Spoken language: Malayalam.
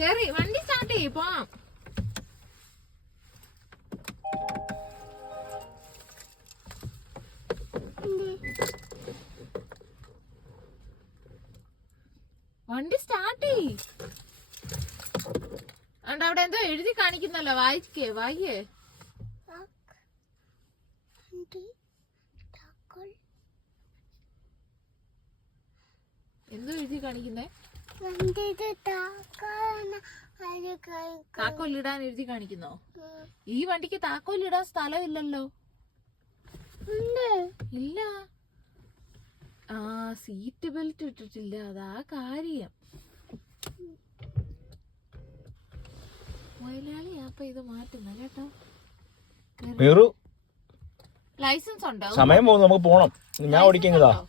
കേറി വണ്ടി സ്റ്റാർട്ട് ചെയ്യ് പോവാം. വണ്ടി സ്റ്റാർട്ട് ചെയ്യ്. അവിടെ എന്തോ എഴുതി കാണിക്കുന്നല്ലോ, വായിക്കേ. എന്തോ എഴുതി കാണിക്കുന്നേ? താക്കോലിടാൻ എഴുതി കാണിക്കുന്നോ? ഈ വണ്ടിക്ക് താക്കോലിടാൻ സ്ഥലമില്ലല്ലോ. ഇല്ല. ആ, സീറ്റ് ബെൽറ്റ് ഇട്ടിട്ടില്ല, അതാ കാര്യം. മലയാളിയാ അപ്പൊ ഇത് മാറ്റുന്ന കേട്ടോ. വേറു ലൈസൻസ് ഉണ്ടോ? സമയം പോകുന്നു, നമുക്ക് പോണം. ഞാൻ ഓടിക്കുന്നതാ.